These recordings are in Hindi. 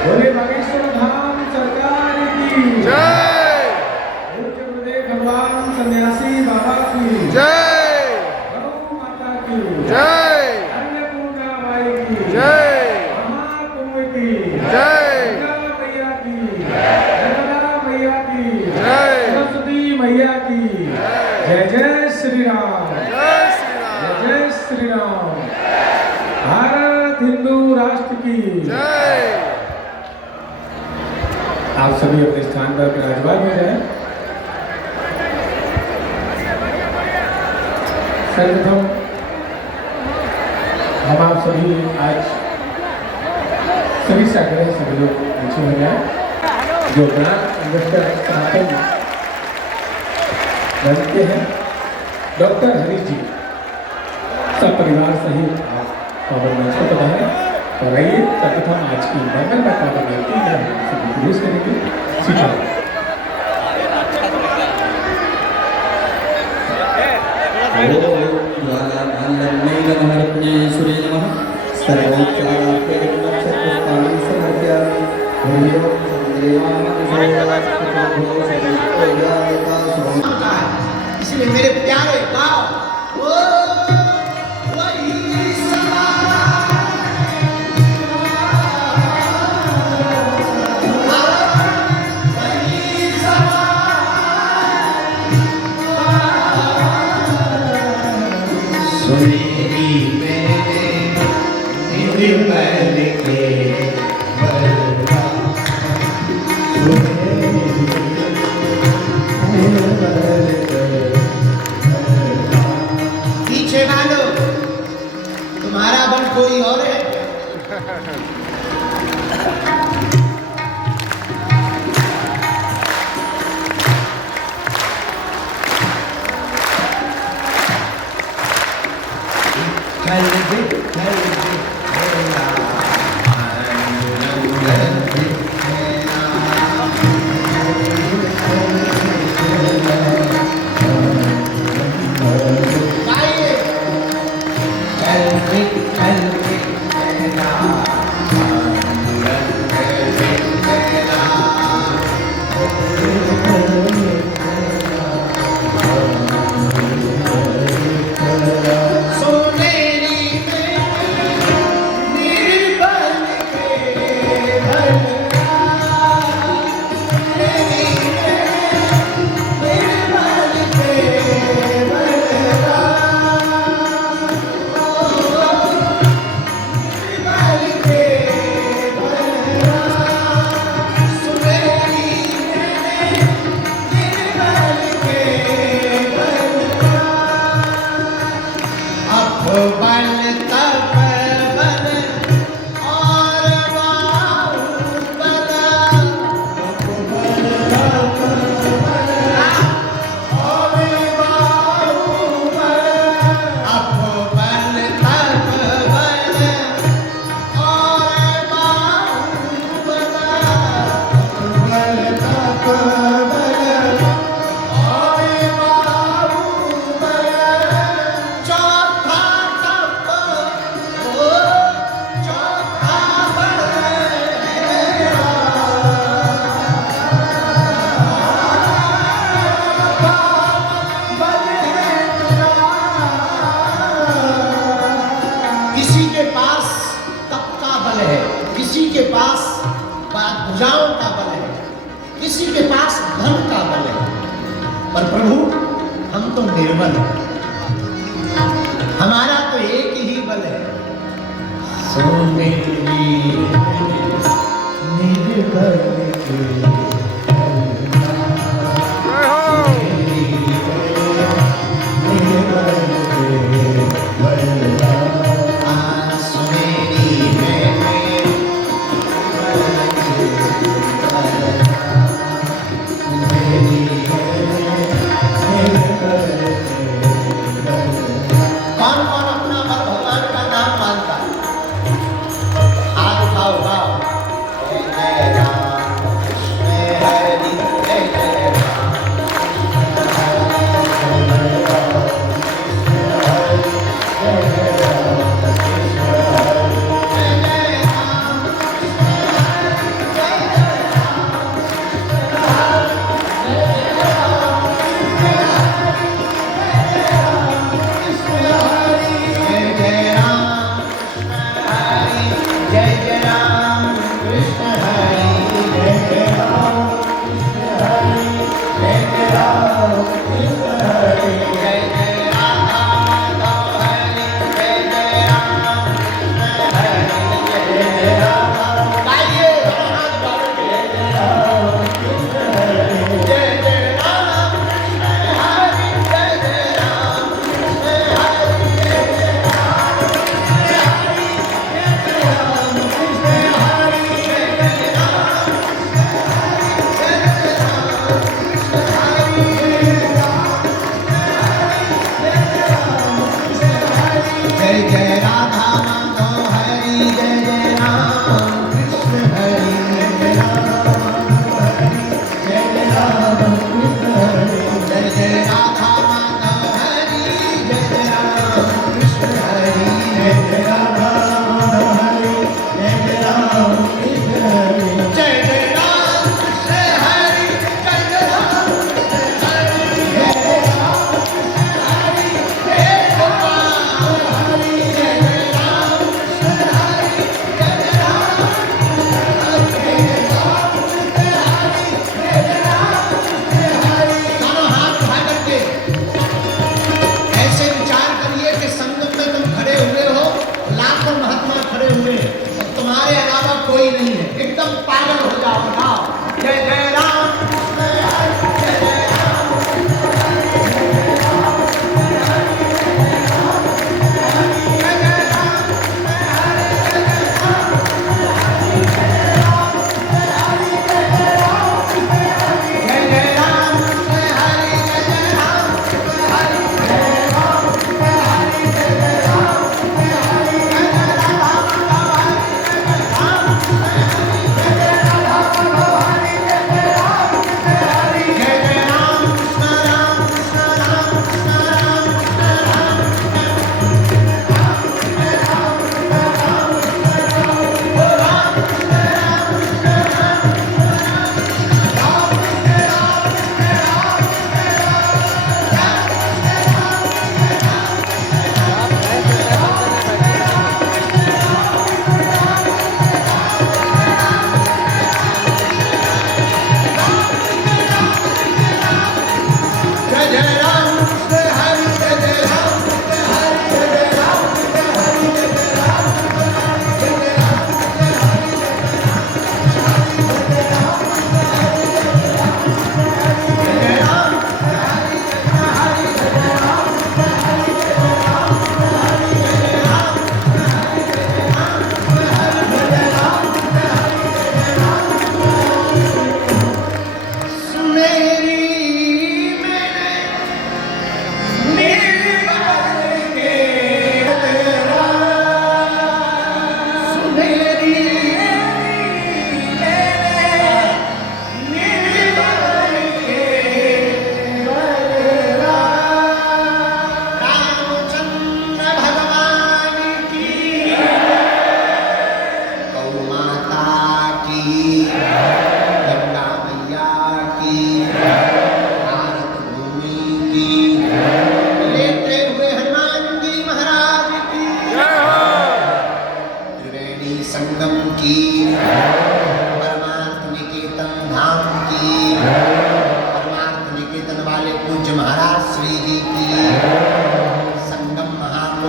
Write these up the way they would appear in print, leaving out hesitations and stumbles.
बोले बागेश्वर धाम सरकार की जय। पूज्य गुरुदेव भगवान सन्यासी बाबा की जय। गौ माता की जय। अन्नपूर्णा माई की जय। महाकुंभ की जय। गंगा मैया की नर्मदा मैया की जय। सरस्वती मैया की जय जय श्री राम जय श्री राम। जय श्री राम। भारत हिंदू राष्ट्र की जय। आप सभी अपने स्थान पर विराजमान हो जाए। सर्वप्रथम हम आप सभी आज सभी से आग्रह सभी लोग नीचे हो जाए। जो ब्रांच इन्वेस्टर सनातन बनते हैं डॉक्टर हरीश जी सब परिवार सहित आप पावन मंच पर पधारें और आइए सर्वप्रथम आज की मंगल का पावन व्यक्ति है सभी प्रवेश करेंगे सीधा इसलिए मेरे प्यारे गाओ पीछे वालो तुम्हारा बन कोई और है। किसी के पास भुजाओं का बल है, किसी के पास धन का बल है, पर प्रभु हम तो निर्बल हैं। हमारा तो एक ही बल है, सोने निर्बल कौन कौन अपना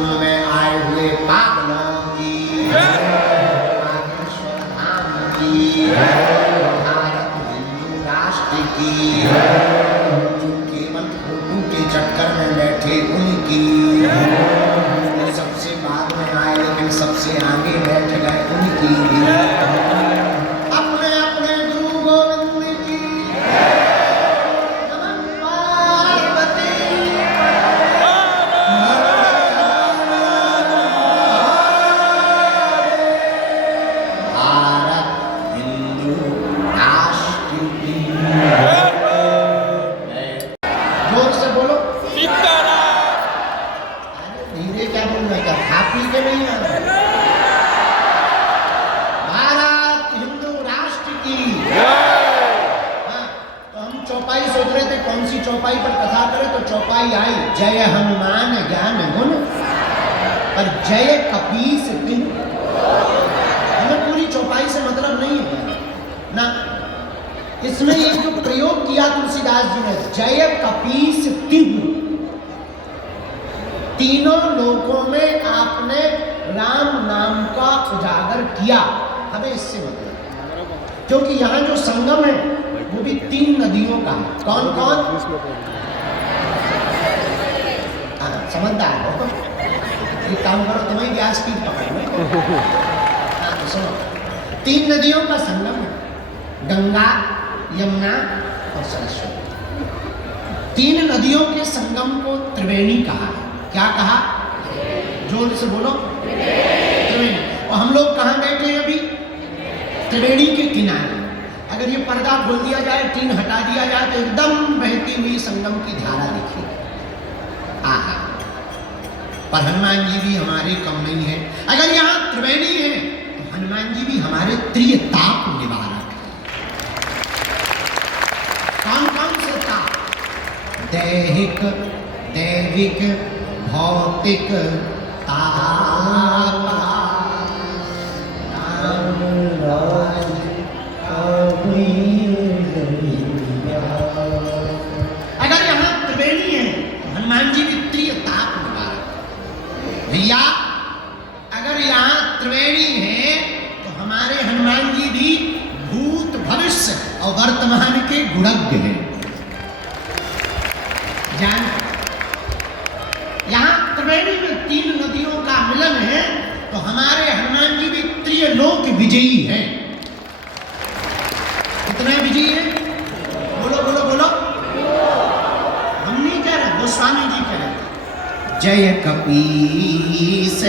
कुंभ में आए हुए पागलों की, नागेश्वर धाम की, भारत हिंदू राष्ट्र की, जो केवल फोटो के चक्कर में बैठे उनकी, जो सबसे बाद में आए लेकिन सबसे आगे बैठ गए उनकी भी, अपने अपने गुरु गोविंद की नमः पार्वती। भारत हिंदू राष्ट्र की। जोर से बोलो। अरे धीरे क्या बोल रहे क्या खा पी के नहीं आ रहे? भारत हिंदू राष्ट्र की। हाँ, तो हम चौपाई सोच रहे थे कौन सी चौपाई पर कथा करें, तो चौपाई आई जय हनुमान ज्ञान गुण पर जय कपीस तिन्ह। हमें पूरी चौपाई से मतलब नहीं है ना, इसमें ये जो प्रयोग किया तुलसीदास जी ने जय कपीस तिन्ह, तीनों लोकों में आपने राम नाम का उजागर किया, हमें इससे मतलब, क्योंकि यहाँ जो संगम है वो भी 3 नदियों का है। कौन कौन? समझदार हो, एक काम करो, तुम्हें क्या स्पीड पकड़ लो। तो सुनो, 3 नदियों का संगम है, गंगा, यमुना और सरस्वती। 3 नदियों के संगम को त्रिवेणी कहा। क्या कहा? जोर से बोलो। त्रिवेणी। और हम लोग कहाँ बैठे हैं अभी? त्रिवेणी के किनारे। अगर ये पर्दा खोल दिया जाए, टीन हटा दिया जाए, तो एकदम बहती हुई संगम की धारा दिखेगी। आहा, पर हनुमान जी भी हमारे कम नहीं है। अगर यहाँ त्रिवेणी है तो हनुमान जी भी हमारे त्रिताप निवारक है। कौन कौन से ताप? दैहिक, दैविक, भौतिक ताप। अगर यहाँ त्रिवेणी है तो हनुमान जी भी त्रिताप निवारक। भैया अगर यहाँ त्रिवेणी है तो हमारे हनुमान जी भी भूत भविष्य और वर्तमान के गुणज्ञ हैं। जान, यहाँ त्रिवेणी में 3 नदियों का मिलन है, तो हमारे हनुमान जी भी त्रिलोक विजयी हैं। कितने विजयी हैं? बोलो बोलो बोलो। हम नहीं कह रहे, गोस्वामी जी कह रहे। जय कपीस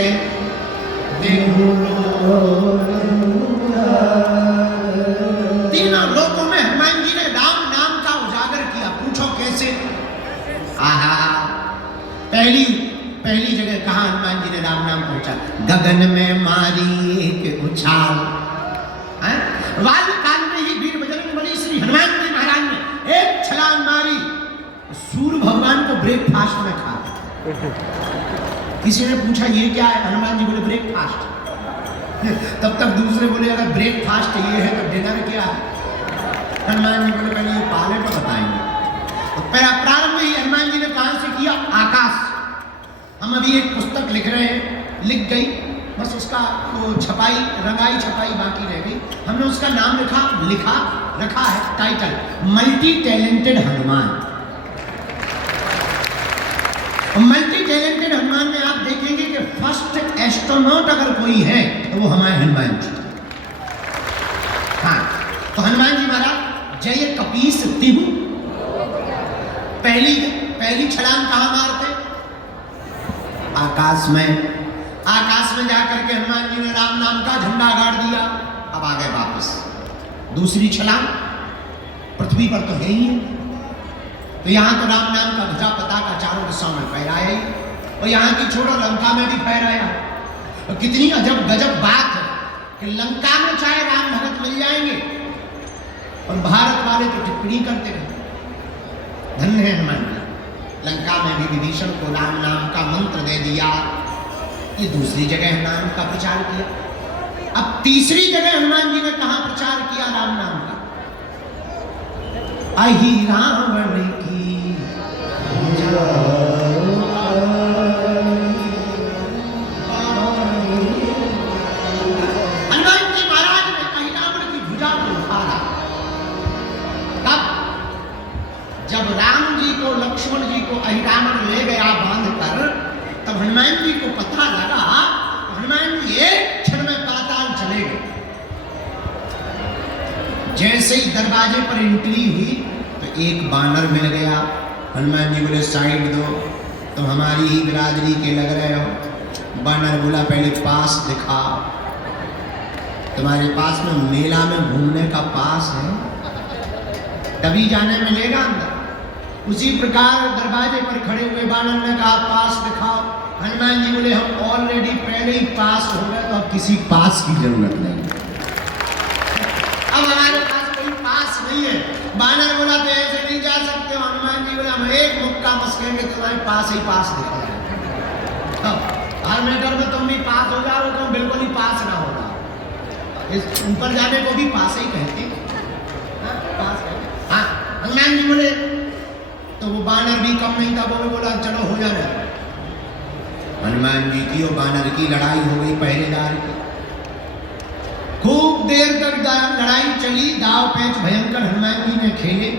तीनों लोकों में हनुमान जी ने राम नाम का उजागर किया। पूछो कैसे? आहा, पहली जगह कहाँ हनुमान जी ने राम नाम पहुंचा? गगन में मारी एक उछाल। वायु काल में ही वीर बजरंगबली श्री हनुमान जी महाराज ने एक छलांग मारी, सूर्य भगवान को ब्रेकफास्ट में खा। किसी ने पूछा ये क्या है? हनुमान जी बोले ब्रेकफास्ट। तब तक दूसरे बोले अगर ब्रेकफास्ट ये है तो डिनर क्या है? हनुमान जी बोले पहले ये पाले तो बताएंगे। तो पहला प्रारंभ ही हनुमान जी ने कहां से किया? आकाश। हम अभी एक पुस्तक लिख रहे हैं, लिख गई, बस उसका वो छपाई, रंगाई छपाई बाकी रह गई। हमने उसका नाम रखा है title, multi talented Hanuman. Multi talented Hanuman में आप देखेंगे कि फर्स्ट एस्ट्रोनॉट अगर कोई है तो वो हमारे हनुमान जी। हाँ, तो हनुमान जी महाराज जय कपीस तिहु, पहली छलांग कहाँ मारते? आकाश में जाकर के हनुमान जी ने राम नाम का झंडा गाड़ दिया। अब आ गए वापस। दूसरी छलांग पृथ्वी पर तो है ही है, तो यहां तो राम नाम का ध्वजा पताका चारों दिशाओं में फहराया ही, और यहां की छोड़ो लंका में भी फहराया। तो कितनी अजब गजब बात है कि लंका में चाहे राम भगत मिल जाएंगे और भारत वाले तो टिप्पणी करते रहे। धन्य है हनुमान जी, लंका में भी विभीषण को राम नाम का मंत्र दे दिया। ये दूसरी जगह नाम का प्रचार किया। अब तीसरी जगह हनुमान जी ने कहां प्रचार किया राम नाम का? अहि रावण की दरवाजे पर एंट्री हुई तो एक बानर मिल गया। हनुमान जी बोले साइड दो, तुम हमारी ही बिरादरी के लग रहे हो। बानर बोला पहले पास दिखाओ, तुम्हारे पास में मेला में घूमने का पास है, तभी जाने मिलेगा अंदर। उसी प्रकार दरवाजे पर खड़े हुए बानर ने कहा पास दिखाओ। हनुमान जी बोले हम ऑलरेडी पहले ही पास हो गए, तो अब किसी पास की जरूरत नहीं, अब हमारे पास कोई पास नहीं है। बानर बोला तो ऐसे नहीं जा सकते हो। हनुमान जी बोले हम एक मुक्का मस्केंगे, तुम्हारे पास ही पास दिखाएंगे। हर मैटर में तुम भी पास हो जाओ, तुम बिल्कुल ही पास ना होगा। इस ऊपर जाने को भी पास ही कहते हैं। हाँ, हनुमान जी बोले तो वो बानर भी कम नहीं था, वो बोला चलो हो जाना। हनुमान जी की और बानर की लड़ाई हो गई पहरेदार की। खूब देर तक लड़ाई चली, दाव पेच भयंकर हनुमान जी ने खेले।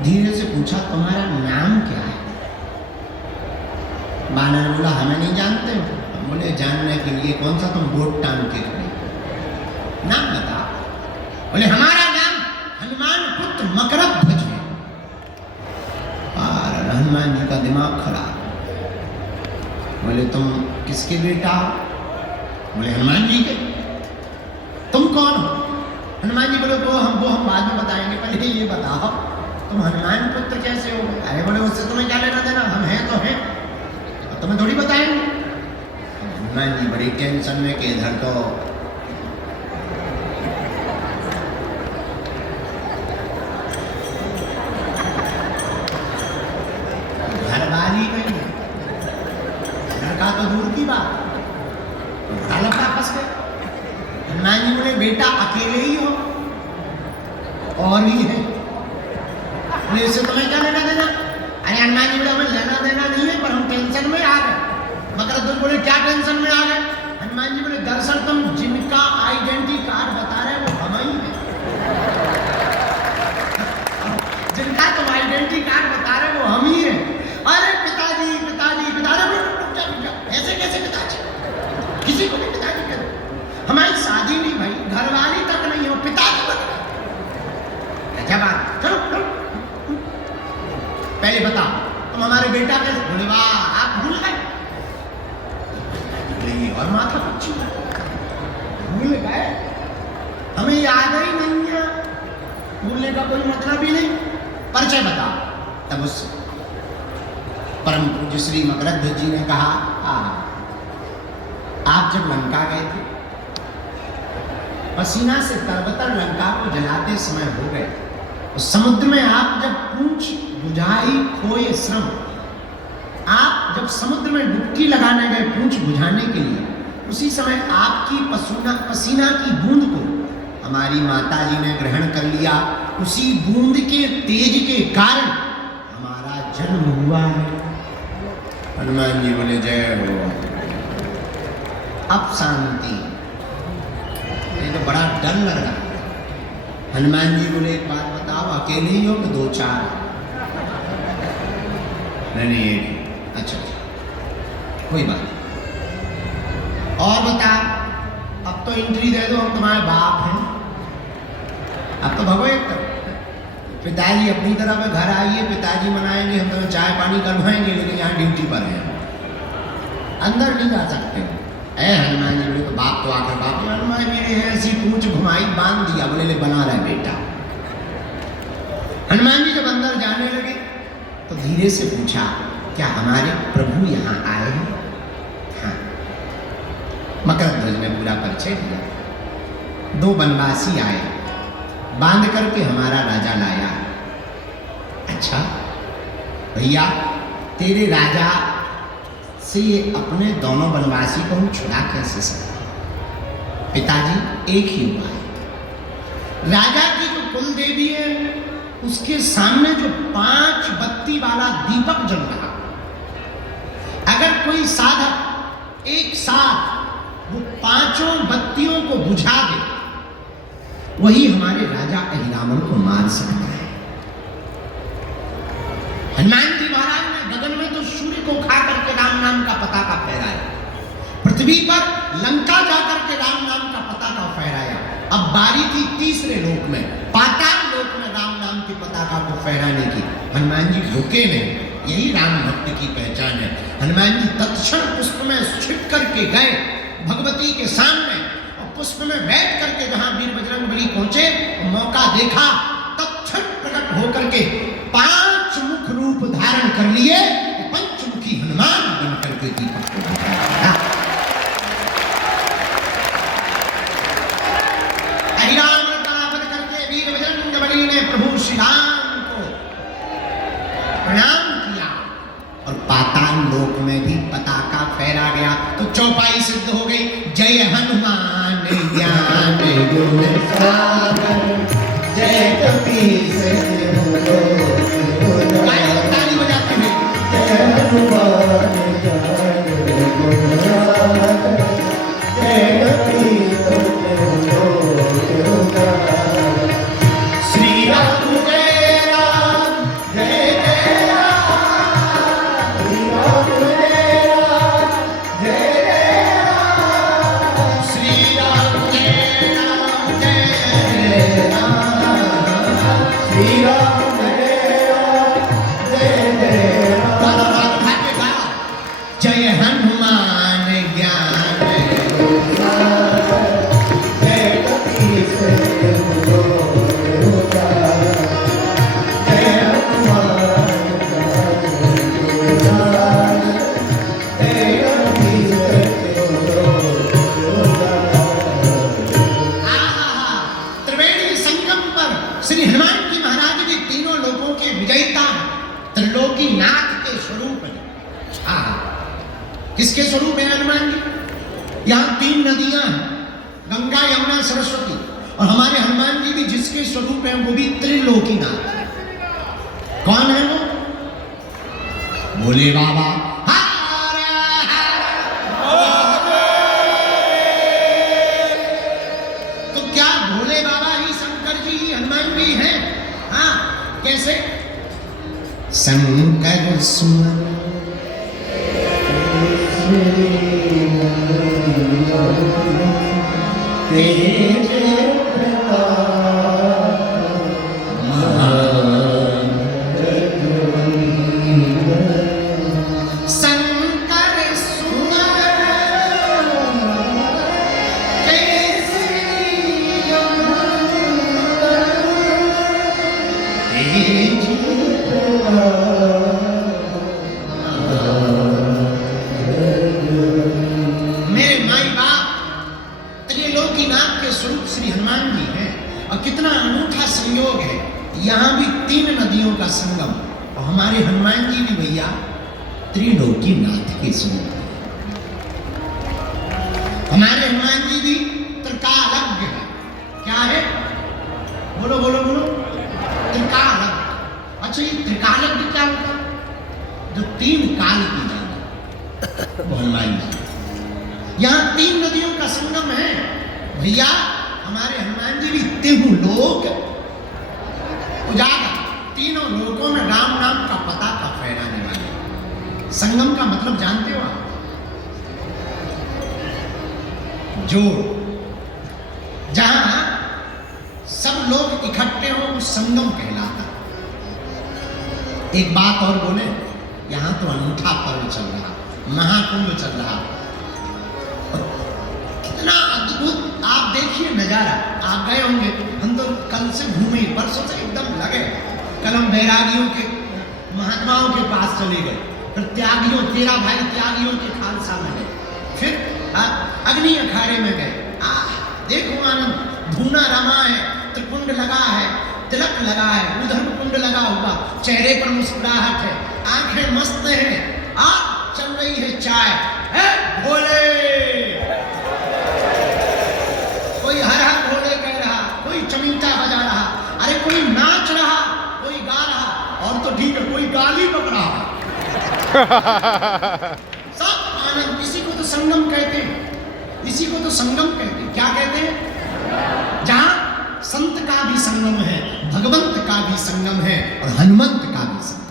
धीरे से पूछा तुम्हारा नाम क्या है? बानर बोला हमें नहीं जानते हो। बोले जानने के लिए कौन सा तुम बोट टांग के खड़े, नाम बता। बोले हमारा नाम हनुमान पुत्र मकरध्वज है। और हनुमान जी का दिमाग खराब। बोले तुम किसके बेटा हो? बोले हनुमान जी के। तुम कौन हो? हनुमान जी बोले वो हम बाद में बताएंगे, पहले ये बताओ तुम हनुमान पुत्र कैसे हो? अरे बोले उससे तुम्हें क्या लेना देना, हम हैं तो हैं, तुम्हें थोड़ी बताएंगे। हनुमान जी बड़ी टेंशन में कि इधर तो घरवाली नहीं है, लड़का तो दूर की बात, बड़ा लड़का फंस गया। हनुमान जी बोले बेटा अकेले ही हो और ही है, बोले इससे तुम्हें क्या लेना देना? अरे हनुमान जी बोले हमें लेना देना नहीं है, पर हम टेंशन में आ गए। मगर तुम बोले क्या टेंशन में आ गए? हनुमान जी बोले दरअसल तुम जिनका आइडेंटिटी कार्ड बता रहे हो वो हम ही है, जिनका तुम आइडेंटिटी कार्ड बता रहे हो वो हम ही है। अरे पिताजी पिताजी पिताजी, ऐसे कैसे पिताजी? किसी को भी पिताजी करो, हमारी शादी नहीं भाई, घरवाली तक नहीं हो, पिताजी बन गए। क्या बात? चलो चलो पहले बताओ तुम हमारे बेटा कैसे? बोले वाह आप भूल गए। और माथा पच्ची भूल गए, हमें याद ही नहीं है। भूलने का कोई मतलब ही नहीं, परिचय बताओ। तब उस परम पूज्य श्री मकरध्वज जी ने कहा आप जब लंका गए थे, पसीना से तरबतर लंका को जलाते समय हो गए, उस समुद्र में आप जब पूंछ बुझाई खोए श्रम, आप जब समुद्र में डुबकी लगाने गए पूंछ बुझाने के लिए, उसी समय आपकी पसीना की बूंद को हमारी माता जी ने ग्रहण कर लिया। उसी बूंद के तेज के कारण हमारा जन्म हुआ है। हनुमान जी बोले जय हो। अब शांति, ये तो बड़ा डर लग रहा है। हनुमान जी बोले एक बात बताओ, अकेले ही हो कि दो चार? नहीं ये अच्छा कोई बात। और बता, अब तो एंट्री दे दो, हम तुम्हारे बाप हैं। अब तो भगो एक तरफ, पिताजी अपनी तरफ है, घर आइए पिताजी मनाएंगे, हम तुम्हें चाय पानी करवाएंगे, लेकिन यहाँ ड्यूटी पर हैं, अंदर नहीं जा सकते। ऐ हनुमान जी बोले तो बाप तो आकर बाप, हनुमान जी ने ऐसी पूंछ घुमाई, बांध दिया, बोले ले बना रहे बेटा। हनुमान जी जब अंदर जाने लगे तो धीरे से पूछा क्या हमारे प्रभु यहाँ आए हैं? हाँ। मकरध्वज ने पूरा परिचय दिया। दो बनवासी आए, बांध करके हमारा राजा लाया। अच्छा भैया, तेरे राजा से ये अपने दोनों बनवासी को हम छुड़ा कैसे सकते? पिताजी एक ही उपाय, राजा की जो कुल देवी है उसके सामने जो 5 बत्ती वाला दीपक जल रहा, अगर कोई साधक एक साथ वो 5 बत्तियों को बुझा दे, वही हमारे राजा अहिरावण को मार सकता है। हनुमान जी महाराज ने गगन में तो सूर्य को खा करके राम नाम का पताका फहराया, पृथ्वी पर लंका जाकर के राम नाम का पताका फहराया। अब बारी थी तीसरे लोक में फहराने की। हनुमान जी रुके नहीं, यही राम भक्ति की पहचान है। हनुमान जी तत्क्षण पुष्प में छिप करके गए भगवती के सामने, और पुष्प में बैठ करके जहां वीर बजरंगबली पहुंचे, मौका देखा, तत्क्षण प्रकट होकर के 5 मुख रूप धारण कर लिए, पंचमुखी हनुमान बन करके दीपक को बुझाया। राम बन करके वीर बजरंगबली ने प्रभु श्री राम को प्रणाम किया, और पाताल लोक में भी पताका फहरा गया। तो चौपाई सिद्ध हो गई, जय हनुमान ज्ञान गुण सागर, जय कपीस ताली बजाते हुए, जय हनुमान ज्ञान गुण सागर, जय कपीस श्री राम जय राम जय जय राम, श्री राम जय राम जय जय राम, श्री राम जय राम जय राम, श्री राम जय राम जय जय राम। जय हनुमान ज्ञान गुण सागर, जय कपीस किसके स्वरूप है हनुमान जी? यहाँ 3 नदियां हैं, गंगा यमुना सरस्वती, और हमारे हनुमान जी भी जिसके स्वरूप है वो भी त्रिलोकीनाथ। कौन है वो? बोले बाबा तो क्या भोले बाबा ही शंकर जी ही हनुमान जी हैं? हाँ, कैसे? शंकर सुमन तेज शंकर सुमन कितना अनूठा संयोग है। यहाँ भी 3 नदियों का संगम, और हमारे हनुमान जी भी भैया त्रिलोकीनाथ के स्वरूप है। हमारे हनुमान जी भी त्रिकालज्ञ है। क्या है? बोलो बोलो बोलो। त्रिकालज्ञ। अच्छा, ये त्रिकालज्ञ क्या होता है? जो 3 काल की जाने वो हनुमान जी। यहाँ 3 नदियों का संगम है भैया। हमारे हनुमान जी भी तीनों लोक उजागर, तीनों लोकों में राम नाम का पताका फहराने वाले। संगम का मतलब जानते हो आप? जोड़, जहां सब लोग इकट्ठे हो वो संगम कहलाता। एक बात और बोले, यहां तो अनूठा पर्व चल रहा, महाकुंभ चल रहा, कितना अद्भुत। आप देखिए नजारा, आप गए होंगे, हम तो कल से घूमे, परसों से एकदम लगे। कल हम बैरागियों के, महात्माओं के पास चले गए, फिर त्यागियों, 13 भाई त्यागियों के खालसा में गए, फिर अग्नि अखाड़े में गए। देखो आनंद, धूना रमा है, त्रिपुंड लगा है, तिलक लगा है, उधर कुंड लगा हुआ, चेहरे पर मुस्कुराहट है, आंखें मस्त हैं, आज चल रही है चाय। भोले, कोई हर हर भोले कह रहा, कोई चमीटा बजा रहा, अरे कोई नाच रहा, कोई गा रहा, और तो ठीक है कोई गाली बक रहा। सब आनंद। इसी को तो संगम कहते हैं, इसी को तो संगम कहते हैं। क्या कहते हैं? जहां संत का भी संगम है, भगवंत का भी संगम है, और हनुमंत का भी संगम।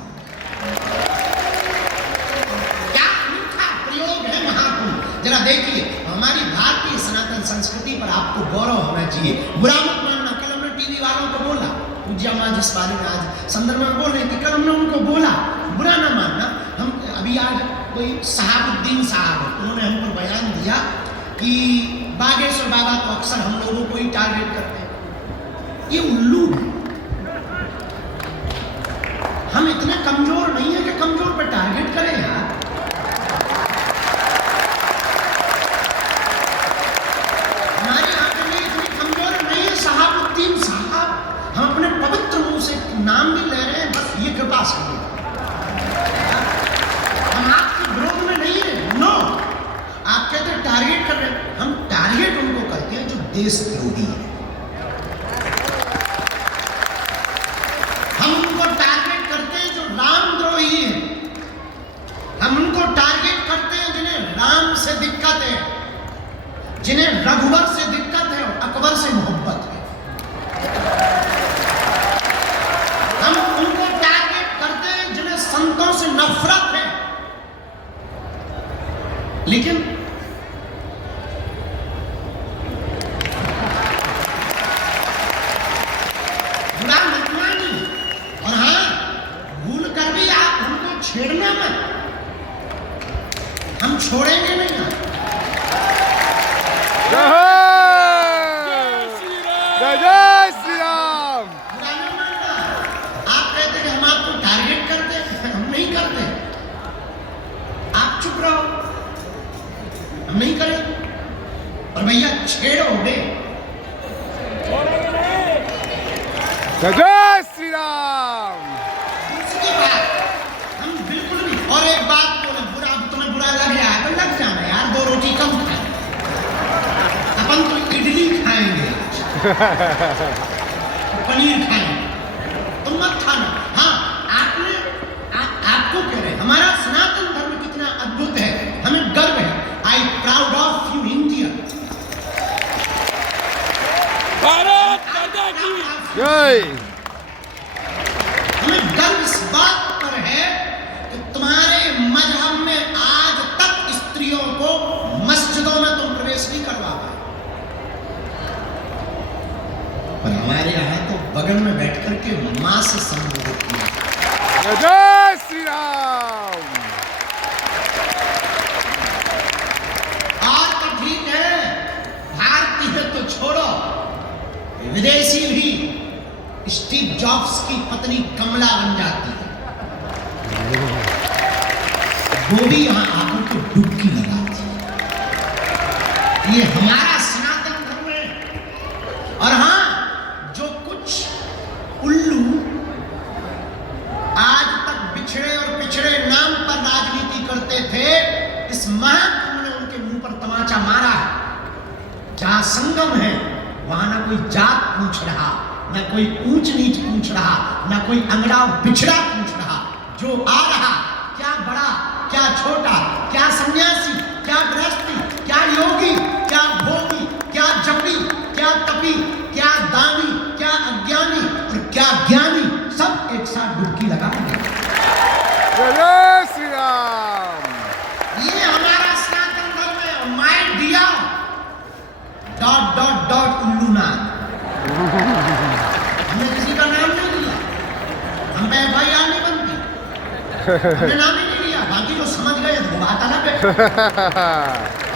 क्या अनूठा प्रयोग है महाकुंभ। जरा देखिए, हमारी भारतीय सनातन संस्कृति पर आपको गौरव होना चाहिए। बुरा मत मानना, कल हमने टीवी वालों को बोला, पूज्य माँ जिस बारे में आज संदर्भ में बोल रही थी, कल हमने उनको बोला, बुरा ना मानना, हम अभी आज कोई शहाबुद्दीन साहब उन्होंने हमको बयान दिया कि बागेश्वर बाबा तो अक्सर हम लोगों को ही टारगेट करते हैं। ये उल्लू है। हम इतने कमजोर नहीं है कि कमजोर पे टारगेट करें यार। हमारे आंखें में इतनी कमजोर नहीं है शहाबुद्दीन साहब, हम अपने पवित्र मुंह से नाम भी ले रहे हैं, बस ये कृपा से हम आपके विरोध में नहीं है। नो, आप कहते हैं टारगेट कर रहे हैं, हम टारगेट उनको करते हैं जो देशद्रोही है। हम उनको टारगेट करते हैं जो रामद्रोही है। हम उनको टारगेट करते हैं जिन्हें राम से दिक्कत है, जिन्हें रघुवर से दिक्कत है और अकबर से मोहब्बत है। हम उनको टारगेट करते हैं जिन्हें संतों से नफरत है। लेकिन बुरा मत मानिए, और हाँ, भूल कर भी आप हमको छेड़ना मत, हम छोड़ेंगे नहीं। जय श्री राम। बुरा नहीं मानना। आप कहते कि हम आपको टारगेट करते हैं, हम नहीं करते। आप चुप रहो, हम नहीं करें। और भैया छेड़ोगे जय श्री राम। उसके बाद हम बिल्कुल भी। और एक बात बोले, बुरा तुम्हें बुरा लग रहा है तो लग जाना यार, 2 रोटी कम खाए, अपन तो इडली खाएंगे आज, पनीर खाएंगे, तुम मत खाना। हाँ, आपको कह रहे हैं हमारा सनातन धर्म कितना अद्भुत है, हमें गर्व है। I proud of you India. Bharat माता की जय। हमें गर्व इस बात पर है कि तुम्हारे मजहब में आज तक स्त्रियों को मस्जिदों में तुम प्रवेश नहीं करवा पाए, पर हमारे यहाँ तो बगल में बैठ करके मां से संबोधित किया। जय श्री राम। आज तो ठीक है, भारतीय तो छोड़ो, विदेशी भी स्टीव जॉब्स की पत्नी कमला बन जाती है, वो भी यहाँ आकर के डुबकी लगाती है। ये हमारा सनातन धर्म है। और हाँ, जो कुछ उल्लू आज तक बिछड़े और पिछड़े नाम पर राजनीति करते थे, इस महाकुंभ ने उनके मुंह पर तमाचा मारा है। जहां संगम है वहां ना कोई जात पूछ रहा, ना कोई ऊंच नीच पूछ रहा, ना कोई अंगड़ा बिछड़ा पूछ रहा। जो आ रहा, क्या बड़ा क्या छोटा, क्या सन्यासी क्या गृहस्थी, क्या योगी क्या भोगी, क्या जपी क्या तपी, क्या दानी क्या अज्ञानी और क्या ज्ञानी, सब एक साथ डुबकी लगा। जय श्री राम। ये हमारा सनातन धर्म है। My dear dot dot dot उल्लूनाथ, हमने किसी का नाम नहीं लिया, हम पे FIR नहीं बनती, हमने नाम ही नहीं लिया। बाकी जो समझ गए तो बात अलग है।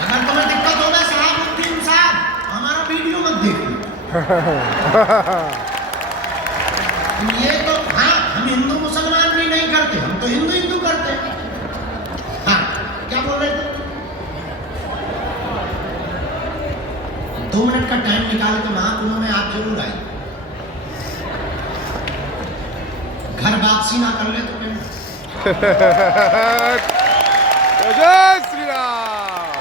अगर तुम्हें दिक्कत होगा शहाबुद्दीन साहब, हमारा वीडियो मत देखो। ये तो हाँ, हम हिंदू मुसलमान भी नहीं करते, हम तो हिंदू हिंदू करते हैं। हाँ, क्या बोल रहे थे? 2 मिनट का टाइम निकाल के महाकुंभ में आप जरूर आए। घर वापसी ना कर ले तो क्या? जय श्री राम।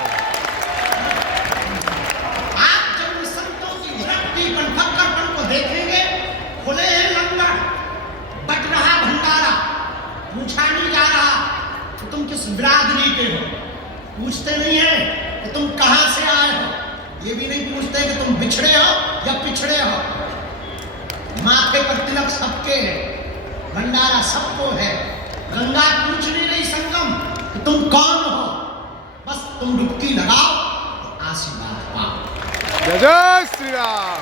आप जब इन संतों की विरक्ति कंठक्करपन को देखेंगे, खुले हैं लंगर, बट रहा भंडारा, पूछा नहीं जा रहा कि तुम किस बिरादरी के हो, पूछते नहीं है कि तुम कहां से आए हो, ये भी नहीं पूछते कि तुम बिछड़े हो या पिछड़े हो। माथे पर तिलक सबके है, भंडारा सबको है, गंगा पूछ नहीं रही संगम कि तुम कौन हो, बस तुम डुबकी लगाओ तो आशीर्वाद पाओ। जय श्री राम।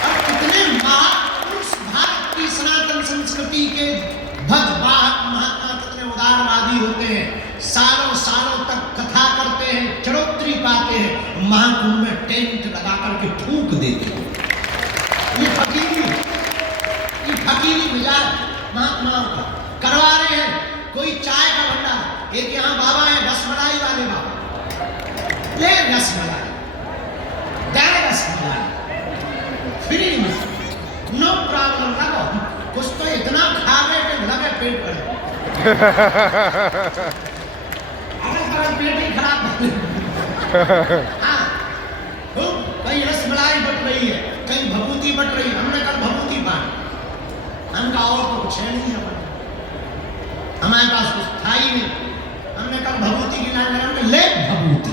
और कितने महापुरुष भारत संस्कृति के भक्त महात्मा कितने उदारवादी होते हैं, सालों सालों तक कथा करते हैं, चरोत्री पाते हैं, महाकुंभ में टेंट लगा करके थूक देते हैं। ये फकीरी मिजाज महात्माओं का करवा रहे हैं। कोई चाय का भंडार, एक यहाँ बाबा है रसमलाई वाले बाबा, ले रसमलाई, दे रसमलाई फ्री में, नो प्रॉब्लम, लगो कुछ तो इतना खा रहे कि लगे पेट पर अगर पेट ही खराब हाँ, कहीं रसमलाई बट रही है, कहीं भभूति बट रही है। हमने कल भभूति बांटी, हमका और तो कुछ है नहीं, हमारे पास कुछ था ही नहीं। हमने कल भभूति की नाम ले भभूति